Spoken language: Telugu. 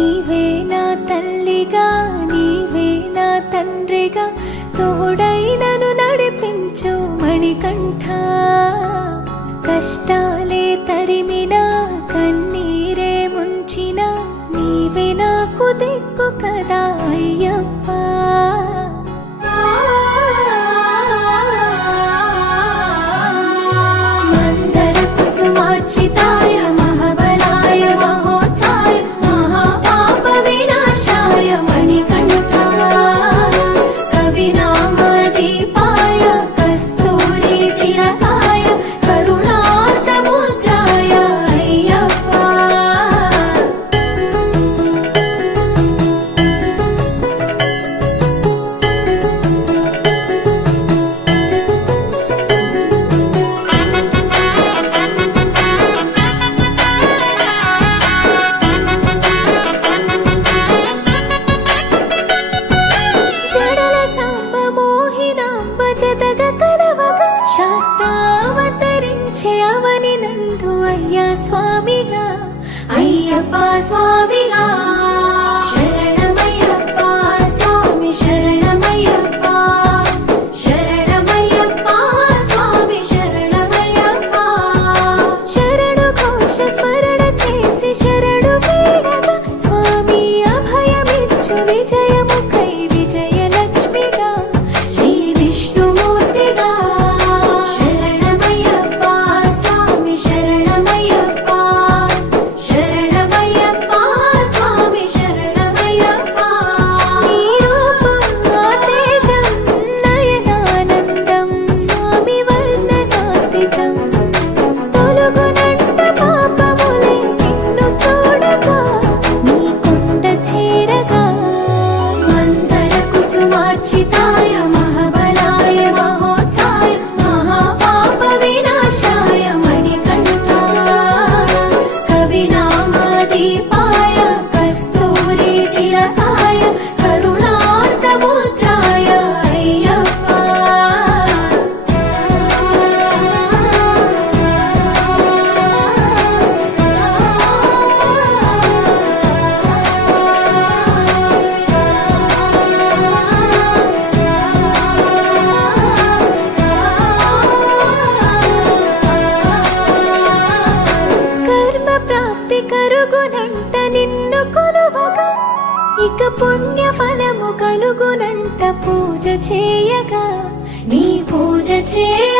నీవే నా తల్లిగా నీవే నా తండ్రిగా తోడై నన్ను నడిపించు మణికంఠ. కష్టాలే తరిమినా కన్నీరే ముంచిన నీవే నాకు దిక్కు కదా అయ్యప్ప. మందర కుసుమార్చితాయ మహాబలాయ మహోత్సాయ మహాపాప వినాశాయ మణికంఠ. కవినామదీపాయ కస్తూరి తిలకాయ కరుణా సముద్రాయ అయ్యప్ప. జడల సాంబ మోహినాంబ జతగ కలవగ శాస్త్రావతరించే అవని నందు అయ్యా స్వామిగా అయ్యప్ప స్వామిగా. శరణమయ్యప్ప స్వామి శరణమయ్యప్ప శరణమయ్యప్ప స్వామి శరణమయ్యప్ప. శరణు ఘోష స్మరణ చేసి శరణు వేడగా స్వామి అభయమిచ్చు విజయముఖై విజయలక్ష్మిగా శ్రీ విష్ణుమూర్తిగా. శరణమయ్యప్ప స్వామి శరణమయ్యప్ప శరణమయ్యప్ప స్వామి శరణమయ్యప్ప. నీ రూపం తేజం నయనానందం స్వామి వర్ణనాతీతం. తొలగునంట పాపములే నిన్ను చూడగా నీ కొండ చేరగా. మందర కుసుమార్చితాయ మహాబలాయ మహోత్సాయ మహాపాప వినాశాయ మణికంఠ. కవినామదీపాయ కస్తూరి తిలకాయ కరుణా సముద్రాయ అయ్యప్ప. కర్మ ప్రాప్తి కరుగునంట నిన్ను కొలువగా ఇక పుణ్య ఫలము కలుగునంట పూజ చేయగా నీ పూజ చేయ